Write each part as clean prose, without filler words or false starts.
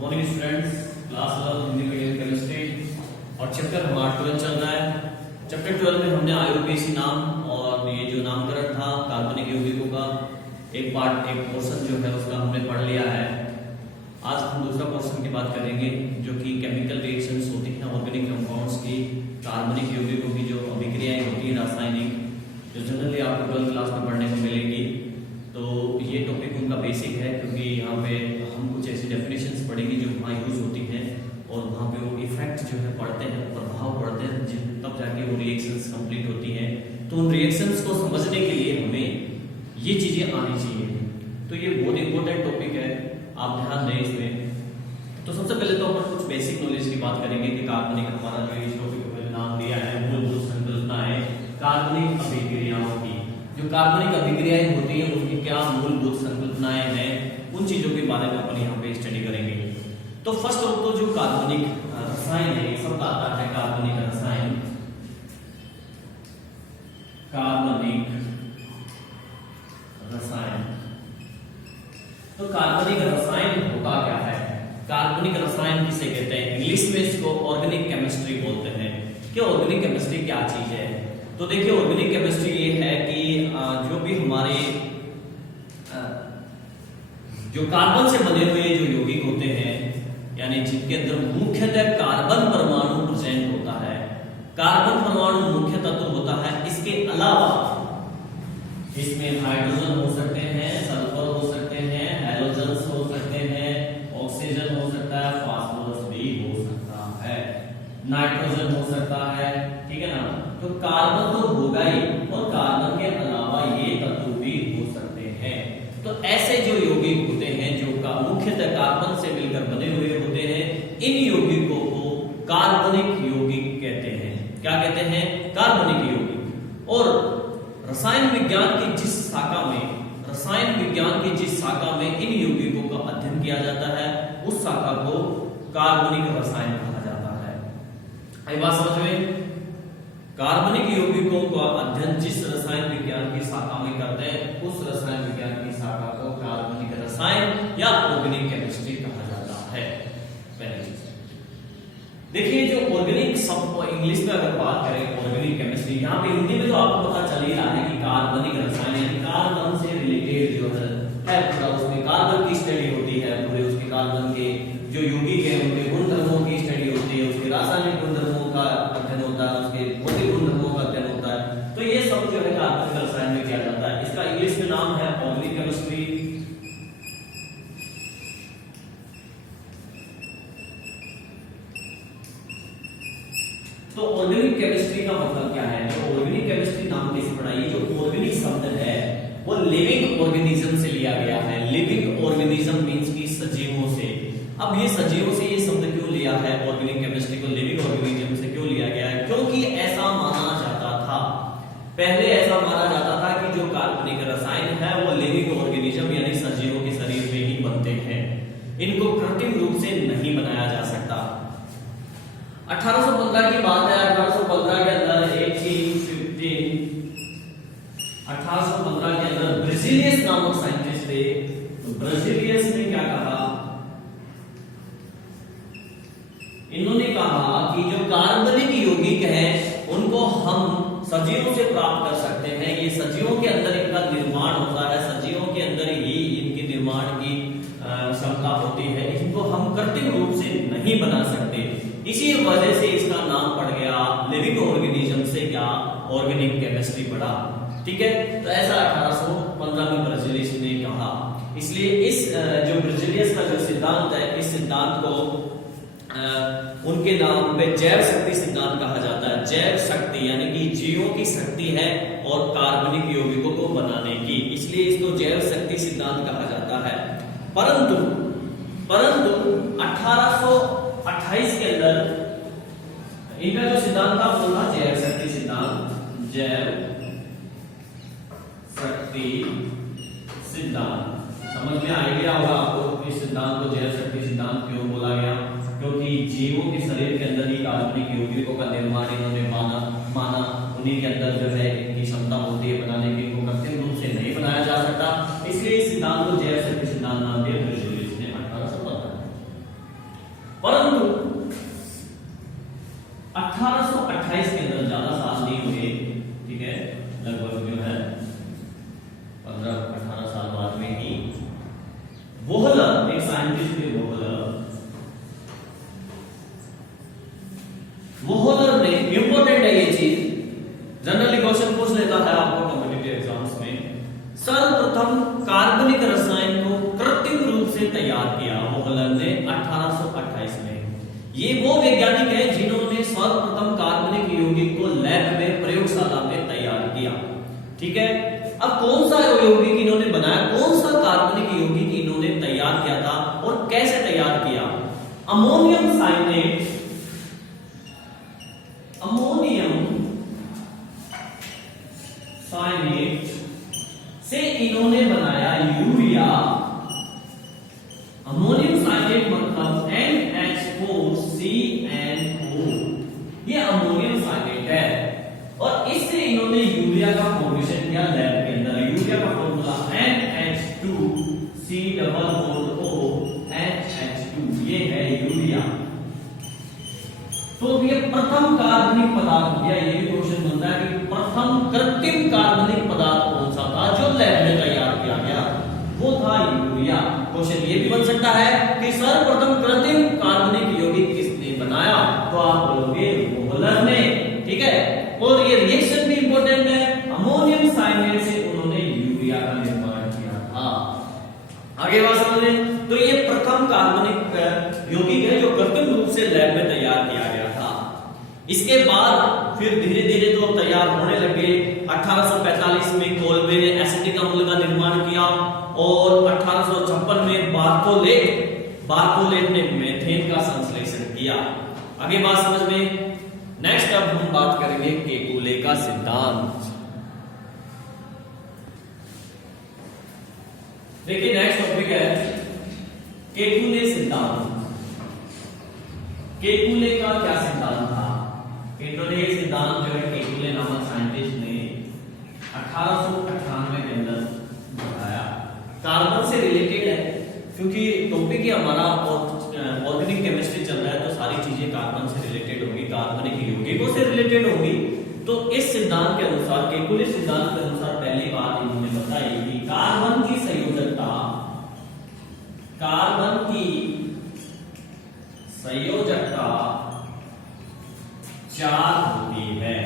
Morning students, class 11 Hindi medium chemistry और chapter हमारा 12 चल रहा है। चैप्टर 12 में हमने आईयूपीएसी नाम और ये जो नामकरण था कार्बनिक यौगिकों का एक पोर्शन जो है उसका हमने पढ़ लिया है। आज हम दूसरा पोर्शन की बात करेंगे जो कि केमिकल रिएक्शंस होती हैं ऑर्गेनिक कंपाउंड्स की, कार्बनिक यौगिकों की जो अभिक्रियाएं होती हैं रासायनिक, जो जनरली आपको 12th क्लास में पढ़ने को मिलेगी। तो ये टॉपिक उनका बेसिक है क्योंकि यहाँ पे हम कुछ ऐसी डेफिनेशंस पढ़ेंगे जो वहाँ यूज होती हैं और वहाँ पे वो इफेक्ट जो है पढ़ते हैं, प्रभाव पढ़ते हैं, तब जाके वो रिएक्शंस कंप्लीट होती हैं। तो उन रिएक्शंस को समझने के लिए हमें ये चीजें आनी चाहिए। तो ये बहुत इंपॉर्टेंट टॉपिक है, आप ध्यान दें इसमें। तो सबसे पहले तो अपन कुछ बेसिक नॉलेज की बात करेंगे कि कार्बनिक हमारा जो इस टॉपिक को मैंने नाम दिया है मूलभूत संकल्पना है कार्बनिक अभिक्रियाओं की। जो कार्बनिक अभिक्रियाएं होती हैं उसकी क्या मूलभूत संकल्पनाएं हैं, उन चीजों के बारे में अपन यहाँ पे स्टडी करेंगे। तो फर्स्ट ऑफ तो जो कार्बनिक रसायन है, सब आता है कार्बनिक रसायन। कार्बनिक रसायन, तो कार्बनिक रसायन होता क्या है? कार्बनिक रसायन किसे कहते हैं? इंग्लिश में इसको ऑर्गेनिक केमिस्ट्री बोलते हैं। कि ऑर्गेनिक केमिस्ट्री क्या चीज है? तो देखिए ऑर्गेनिक केमिस्ट्री ये है कि जो भी हमारे जो कार्बन से बने हुए जो यौगिक होते हैं, यानी जिनके अंदर मुख्यतः कार्बन परमाणु प्रेजेंट होता है, कार्बन परमाणु मुख्य तत्व होता है। इसके अलावा इसमें हाइड्रोजन हो सकते हैं, सल्फर हो सकते हैं, हैलोजन्स हो सकते हैं, ऑक्सीजन हो सकता है, फास्फोरस भी हो सकता है, नाइट्रोजन हो सकता है, ठीक है ना। तो कार्बन तो होगा ही और कार्बन के अलावा ये तत्व भी हो सकते हैं। तो ऐसे जो यौगिक होते हैं जो मुख्यतः कार्बन से मिलकर बने हुए होते हैं, इन यौगिकों को कार्बनिक यौगिक कहते हैं। क्या कहते हैं? कार्बनिक यौगिक। और रसायन विज्ञान की जिस शाखा में इन यौगिकों का अध्ययन किया जाता है उस शाखा को कार्बनिक रसायन कहा जाता है। आई बात समझ में? कार्बनिक यौगिकों का अध्ययन जिस रसायन विज्ञान की शाखा में करते हैं उस रसायन विज्ञान की शाखा को कार्बनिक रसायन या ऑर्गेनिक केमिस्ट्री कहा जाता है। पहली चीज देखिए, जो ऑर्गेनिक शब्द इंग्लिश में अगर बात करें ऑर्गेनिक केमिस्ट्री, यहाँ पे हिंदी में तो आपको पता चल ही रहा है कि कार्बनिक रसायन यानी कार्बन से रिलेटेड जो है पूरा उसमें कार्बन की स्टडी होती है, पूरे उसके कार्बन के जो यौगिक है उनके गुणधर्मों की स्टडी होती है, उसके रासायनिक गुणधर्मों का अध्ययन होता है, उसके भौतिक गुणधर्मों का अध्ययन होता है। तो ये सब जो है कार्बनिक रसायन में किया जाता है। इसका इंग्लिश में नाम है ऑर्गेनिक केमिस्ट्री। तो ऑर्गेनिक केमिस्ट्री का मतलब क्या है? तो ऑर्गेनिक केमिस्ट्री नाम कैसे पड़ा? ये जो ऑर्गेनिक शब्द है वो लिविंग ऑर्गेनिज्म से लिया गया है। लिविंग ऑर्गेनिज्म मींस की सजीवों से। अब ये सजीवों से ये शब्द क्यों लिया है? ऑर्गेनिक केमिस्ट्री को लिविंग ऑर्गेनिज्म से क्यों लिया गया है? क्योंकि ऐसा माना जाता था, पहले ऐसा माना जाता था कि जो कार्बनिक रसायन है वो लिविंग ऑर्गेनिज्म यानी सजीवों के शरीर में ही बनते हैं, इनको कृत्रिम रूप से नहीं बनाया जा सकता। 1815 की बात है। 1815 के अंदर 1815 के अंदर ब्राजीलियस नामक साइंटिस्ट थे। तो ब्राजीलियस ने क्या कहा? इन्होंने कहा कि जो कार्बनिक यौगिक हैं उनको हम सजीवों से प्राप्त कर सकते हैं। ये सजीवों के अंदर इनका निर्माण होता है, सजीवों के अंदर ही इनके निर्माण की क्षमता होती है, इनको हम कृत्रिम रूप से नहीं बना सकते। इसी वजह से इसका नाम पड़ गया लिविंग ऑर्गेनिज्म से क्या ऑर्गेनिक केमिस्ट्री पड़ा। ठीक है, तो ऐसा 1815 में ब्राजीलियस ने कहा। इसलिए इस जो ब्राजीलियस का जो सिद्धांत है, इस सिद्धांत को उनके नाम पे जैव शक्ति सिद्धांत कहा जाता है। जैव शक्ति यानी कि जीवों की शक्ति है और कार्बनिक यौगिकों को बनाने की, इसलिए इसको जैव शक्ति सिद्धांत कहा जाता है। परंतु 1828 के अंदर इनका जो सिद्धांत था वो था जैव शक्ति सिद्धांत। जैव शक्ति सिद्धांत समझ में आइडिया होगा आपको इस सिद्धांत को जैव शक्ति सिद्धांत क्यों बोला गया? क्योंकि जीवों के शरीर के अंदर ही कार्बनिक यौगिकों का निर्माण इन्होंने माना उन्हीं के अंदर जो है इनकी क्षमता होती है बनाने की, इनको कृत्रिम रूप से नहीं बनाया जा सकता। इसलिए इस सिद्धांत को जैव शक्ति सिद्धांत नाम दिया ब्राजीलियस ने 1815। साइंटिस्ट थे वोहलर ने, इंपॉर्टेंट है ये चीज, जनरली क्वेश्चन पूछ लेता है आपको कॉम्पिटिटिव एग्जाम्स में। सर्वप्रथम कार्बनिक रसायन को कृत्रिम रूप से तैयार किया वोहलर ने 1828 में। ये वो वैज्ञानिक है जिन्होंने सर्वप्रथम कार्बनिक यौगिक को लैब में, प्रयोगशाला में तैयार किया। ठीक है, अब कौन सा यौगिक इन्होंने बनाया, कौन सा कार्बनिक यौगिक इन्होंने तैयार किया था और कैसे तैयार किया? अमोनियम साइनेट, से इन्होंने बनाया यूरिया। अमोनियम साइनेट मतलब NH4CnO, ये अमोनियम साइनेट है और इससे इन्होंने यूरिया का फॉर्मेशन किया लैब के अंदर। यूरिया का फॉर्मूला NH2COOH2, ये है यूरिया। तो ये प्रथम कार्बनिक पदार्थ दिया, ये भी क्वेश्चन बनता है कि प्रथम कृत्रिम कार्बनिक पदार्थ कौन सा था जो लैब में तैयार किया गया, वो था यूरिया। क्वेश्चन ये भी बन सकता है कि सर्वप्रथम कृत्रिम कार्बनिक यौगिक किसने बनाया, तो आप बोलोगे वोहलर ने। ठीक है, और ये रिएक्शन भी इंपॉर्टेंट है, अमोनियम साइनेट से उन्होंने यूरिया का निर्माण किया था। आगे बात समझें, तो ये प्रथम कार्बनिक यौगिक है जो कृत्रिम रूप से लैब में तैयार किया गया था। इसके बाद फिर धीरे धीरे तो तैयार होने लगे। 1845 में कोल्बे ने एसिटिक अम्ल का निर्माण किया और 1856 में बार्थोलेट ने मीथेन का संश्लेषण किया। आगे बात समझ में। नेक्स्ट अब हम बात करेंगे केकुले का सिद्धांत। देखिए नेक्स्ट टॉपिक है केकुले सिद्धांत। केकुले का क्या सिद्धांत था? केकुले सिद्धांत जो है केकुले नामक साइंटिस्ट ने 1898 के अंदर बताया। कार्बन से रिलेटेड है क्योंकि टॉपिक ही हमारा ऑर्गेनिक केमिस्ट्री चल रहा है, तो सारी चीजें कार्बन से रिलेटेड होगी, कार्बनिक यौगिकों से रिलेटेड होगी। तो इस सिद्धांत के अनुसार, केकुले सिद्धांत के अनुसार पहली बात इन्होंने बताई कि कार्बन की संयोजकता 4 होती है।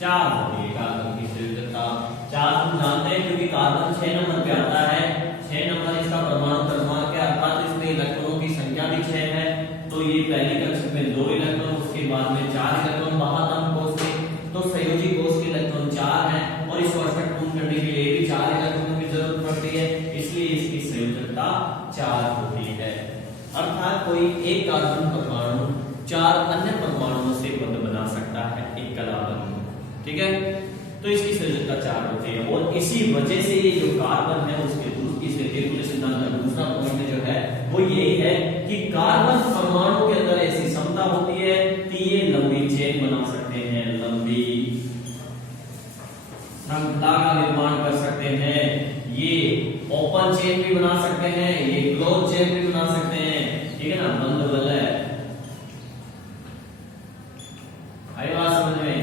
4 होती है कार्बन की संयोजकता 4। हम जानते हैं क्योंकि कार्बन 6 नंबर पे आता है। 6 नंबर इसका परमाणु क्रमांक है, अर्थात इसमें इलेक्ट्रॉनों की संख्या भी 6 है। तो ये पहली कक्षा में 2 इलेक्ट्रॉन, उसके बाद में 4 इलेक्ट्रॉन बाहर कोष के, तो संयोजी कोष के इलेक्ट्रॉन 4 है और इस वर्षक पूर्ण करने के लिए भी 4 इलेक्ट्रॉनों की जरूरत पड़ती है, इसलिए इसकी संयोजकता 4 होती है। अर्थात कोई एक कार्बन परमाणु 4 अन्य परमाणुओं से बंध बना सकता है, एक कला बंध। ठीक है, तो इसकी संयोजकता 4 होती है और इसी वजह से ये जो कार्बन है उसके केकुले सिद्धांत का दूसरा पॉइंट जो है वो यही है कि कार्बन परमाणु के अंदर ऐसी क्षमता होती है कि ये लंबी चेन बना सकते हैं, लंबी श्रृंखला का निर्माण कर सकते हैं। ये ओपन चेन भी बना सकते हैं, ये क्लोज चेन भी बना सकते हैं। ठीक है ना, बंद वलय। आई बात समझ में?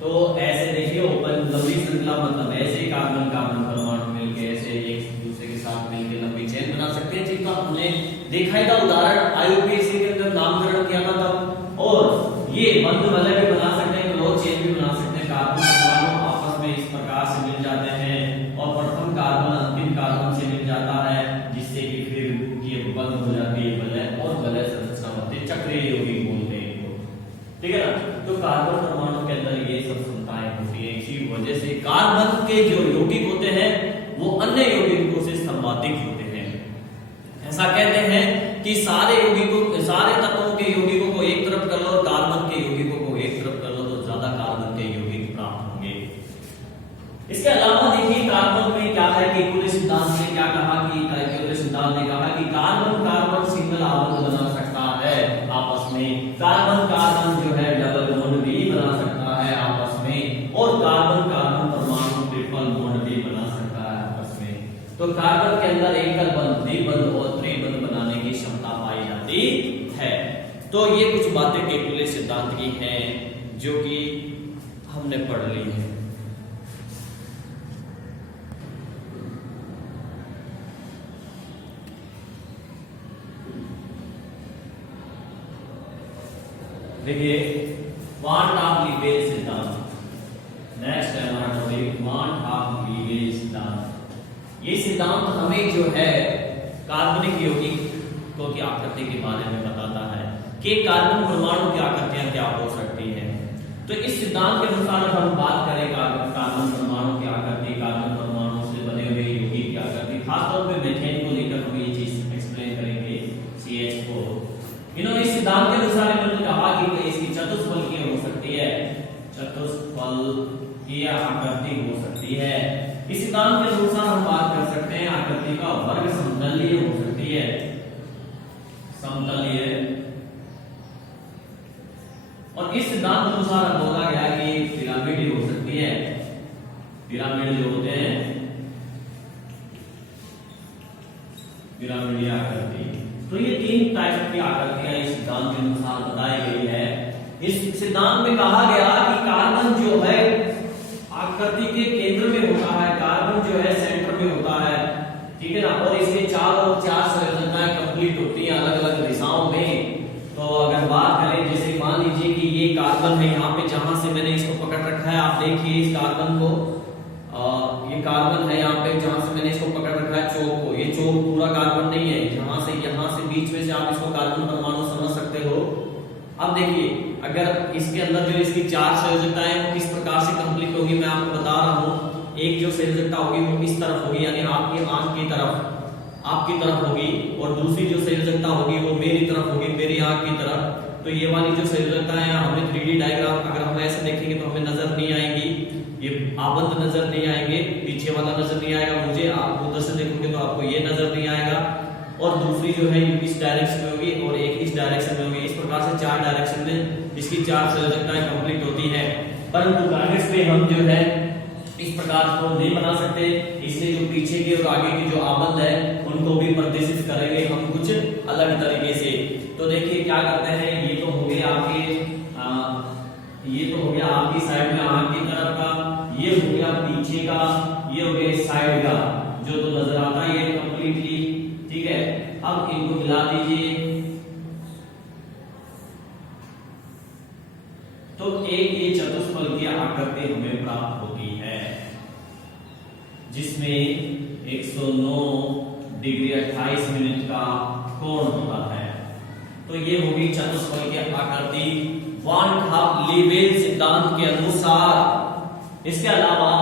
तो ऐसे देखिए ओपन लंबी श्रृंखला मतलब ऐसे कार्बन कार्बन परमाणु मिलके ऐसे एक दूसरे के साथ मिलके लंबी चेन बना सकते हैं, जिनका हमने देखा था उदाहरण आईयूपीएसी के अंदर नामकरण किया था तब। और ये बंद वलय भी बना सकते हैं, क्लोज चेन भी बना सकते हैं। कार्बन परमाणु आपस में इस प्रकार से मिल जाते हैं और प्रथम कार्बन अंतिम कार्बन से मिल जाता है, जिससे कि फिर ये बंद हो जाती है वलय और वलय संरचना बनती है, चक्रीय यौगिक बोलते हैं इनको। ठीक है ना, तो कार्बन परमाणु के अंदर ये सब क्षमताएं होती है। इसी वजह से कार्बन के जो यौगिक होते हैं वो अन्य यौगिकों से संवादित होते हैं। ऐसा कहते हैं कि सारे तत्वों के यौगिकों को एक तरफ कर लो और कार्बन के यौगिकों को एक तरफ कर लो तो ज्यादा कार्बन के यौगिक प्राप्त होंगे। इसके अलावा देखिए कार्बन में क्या है, केकुले सिद्धांत ने क्या कहा कि केकुले सिद्धांत ने कहा कि कार्बन कार्बन सिंगल बॉन्ड बना सकता है आपस में, कार्बन कार्बन जो है डबल बॉन्ड भी बना सकता है आपस में, और कार्बन कार्बन परमाणु ट्रिपल बॉन्ड भी बना सकता है आपस में। तो कार्बन के अंदर एकल बंध, द्विबंध और त्रिबंध बनाने की क्षमता पाई जाती है। तो ये कुछ बातें केकुले सिद्धांत की हैं जो कि हमने पढ़ ली है। देखिए वान ऑफ लीबेल सिद्धांत, नेक्स्ट है हमारा टॉपिक वान ऑफ लीबेल सिद्धांत। ये सिद्धांत हमें जो है कार्बनिक यौगिकों की आकृति के बारे में बताता है कि कार्बन परमाणु की आकृतियां क्या हो सकती है। तो इस सिद्धांत के अनुसार हम बात करें कार्बन परमाणु की आकृति, कार्बन परमाणु से बने हुए यौगिक की आकृति, खासतौर पे मीथेन को लेकर हम ये चीज एक्सप्लेन करेंगे CH4। इन्होंने इस सिद्धांत के अनुसार इन्होंने कहा कि इसकी चतुष्फलकीय हो सकती है, चतुष्फलकीय आकृति हो सकती है। इस सिद्धांत के अनुसार हम बात कर सकते हैं आकृति का वर्ग समतलीय हो सकती है, समतलीय। और इस सिद्धांत के अनुसार बोला गया कि पिरामिड हो सकती है, पिरामिड जो होते हैं पिरामिडीय आकृति। तो ये 3 टाइप की आकृतियां इस सिद्धांत के अनुसार बताई गई है। इस सिद्धांत में कहा गया कि कार्बन जो है आकृति के केंद्र में होता है, कार्बन जो है सेंटर में होता है, ठीक है ना। और इसके चारों ओर 4 संयोजनताएं कंप्लीट होती हैं अलग अलग दिशाओं में। तो अगर बात करें, जैसे मान लीजिए कि ये कार्बन है, यहाँ पे जहां से मैंने इसको पकड़ रखा है, आप देखिए इस कार्बन को, ये कार्बन है यहाँ पे जहां से मैंने इसको पकड़ रखा है चौक को, ये चौक पूरा कार्बन नहीं है, यहाँ से बीच में से आप इसको कार्बन परमाणु समझ सकते हो। अब देखिए अगर इसके अंदर जो इसकी 4 संयोजकताएं वो किस प्रकार से कंप्लीट होगी, मैं आपको बता रहा हूँ। एक जो संयोजकता होगी वो इस तरफ होगी, यानी आपकी आंख की तरफ होगी, और दूसरी जो संयोजकता होगी वो मेरी तरफ होगी, मेरी आंख की तरफ। तो ये वाली जो संयोजकता है हमें 3D डायग्राम अगर हम ऐसे देखेंगे तो हमें नजर नहीं आएंगी, ये आबंध नजर नहीं आएंगे, पीछे वाला नजर नहीं आएगा मुझे, आप उधर से देखोगे तो आपको ये नजर नहीं आएगा, और दूसरी जो है इस डायरेक्शन में होगी और एक इस डायरेक्शन में होगी। इस प्रकार से 4 डायरेक्शन में इसकी 4 संयोजकताएं कंप्लीट होती हैं। परंतु कागज पे हम जो है इस प्रकार को नहीं बना सकते, इसलिए जो पीछे की और आगे की जो आबंध है उनको भी प्रदर्शित करेंगे हम कुछ अलग तरीके से। तो देखिए क्या करते हैं, ये तो हो गया आपकी साइड में आंख की तरफ का, ये हो गया पीछे का, ये हो गया साइड का जो तो नजर आता है ये कंप्लीटली, ठीक है। अब इनको मिला दीजिए तो एक ये चतुष्फलकीय आकृति हमें प्राप्त होती है, जिसमें 109 डिग्री 28 मिनट का कोण होता है। तो ये होगी चतुष्फलकीय आकृति वान ऑफ लीबेल सिद्धांत के अनुसार। इसके अलावा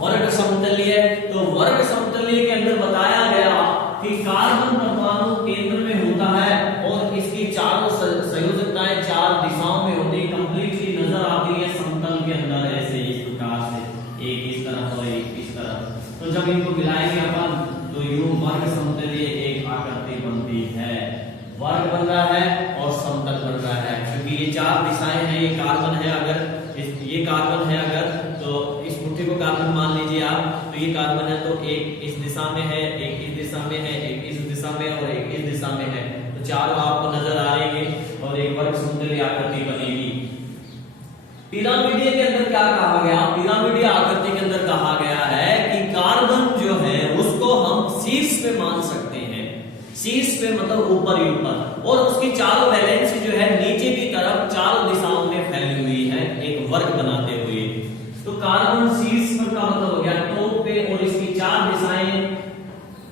वर्ग समतलीय, तो वर्ग समतलीय के अंदर बताया गया कि कार्बन परमाणु केंद्र में होता है और इसकी चारों संयोजकताएं 4 दिशाओं में होती, कंप्लीटली नजर आती है समतल के अंदर, ऐसे इस प्रकार से, एक इस तरफ और एक इस तरफ। तो जब इनको मिलाएंगे अपन तो यूं वर्ग समतलीय एक आकृति बनती है, वर्ग बन रहा है और समतल बन रहा है, क्योंकि ये 4 दिशाएं हैं। ये कार्बन है, अगर ये कार्बन है अगर, तो इस मुट्ठी को कार्बन मान लीजिए आप, तो ये कार्बन है तो एक इस दिशा में है, एक इस दिशा में है, एक इस दिशा में और एक इस दिशा में है, तो चारों आपको नजर आ रहे हैं और एक वर्ग समतलीय आकृति बनेगी। पिरामिडीय के अंदर क्या कहा गया, पिरामिडीय आकृति के अंदर कहा गया है कि कार्बन जो है उसको हम शीर्ष पे मान सकते हैं, शीर्ष पे मतलब ऊपर ही ऊपर, और उसकी चारों वैलेंसी जो है नीचे की तरफ 4 दिशाओं में फैली हुई है एक वर्ग बनाते हुए। तो कार्बन शीर्ष पर का मतलब हो गया टॉप पे, और इसकी 4 दिशाएं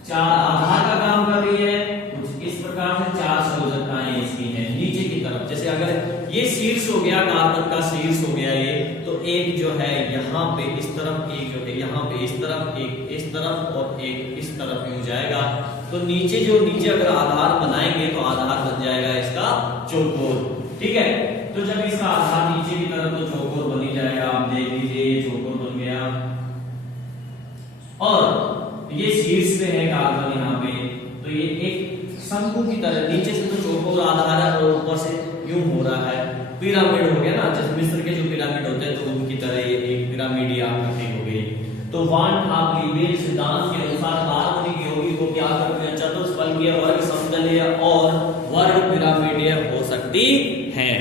4 आधार का काम कर रही है, कुछ इस प्रकार से 4 संयोजकताएं इसकी हैं नीचे की तरफ। जैसे अगर ये शीर्ष हो गया, कार्बन का शीर्ष हो गया ये, तो एक जो है यहाँ पे इस तरफ, एक जो है यहाँ पे इस तरफ, एक इस तरफ और एक इस तरफ हो जाएगा। तो नीचे अगर आधार बनाएंगे तो आधार बन जाएगा इसका चौकोर, ठीक है। तो जब इसका आधार नीचे की तरफ तो चौकोर बन ही जाएगा, आप देख लीजिए ये चौकोर बन गया, और ये शीर्ष पे है कार्बन यहाँ पे, तो ये एक शंकु की तरह, नीचे से तो चौकोर आधार है और ऊपर से यूं हो रहा है, पिरामिड हो गया ना, जैसे मिस्र के जो पिरामिड होते हैं तो उनकी तरह ये एक पिरामिडीय आकृति हो गई। तो वान ऑफ लीबेल सिद्धांत के अनुसार कार्बनिक यौगिकों की आकृतियां चतुष्फलकीय, वर्ग समतलीय और वर्ग पिरामिडीय हो सकती हैं।